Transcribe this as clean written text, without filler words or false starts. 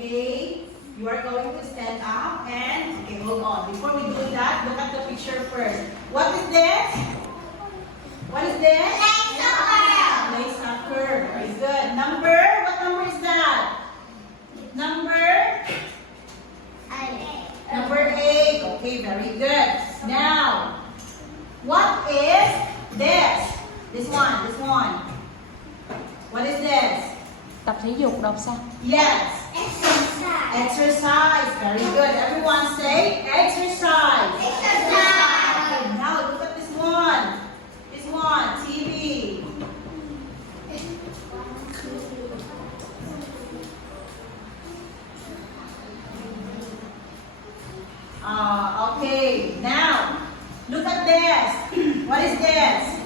okay? You are going to stand up and, okay, hold on. Before we do that, look at the picture first. What is this? What is this? Play soccer. Play soccer. Very good. Number? What number is that? Number? Number 8. Okay, very good. Now, what is this? This one, this one. What is this? Tập thể dục đọc sao? Yes. Exercise. Exercise. Very good. Everyone say exercise. Exercise. Okay, now look at this one. This one, TV. Okay, now look at this. What is this?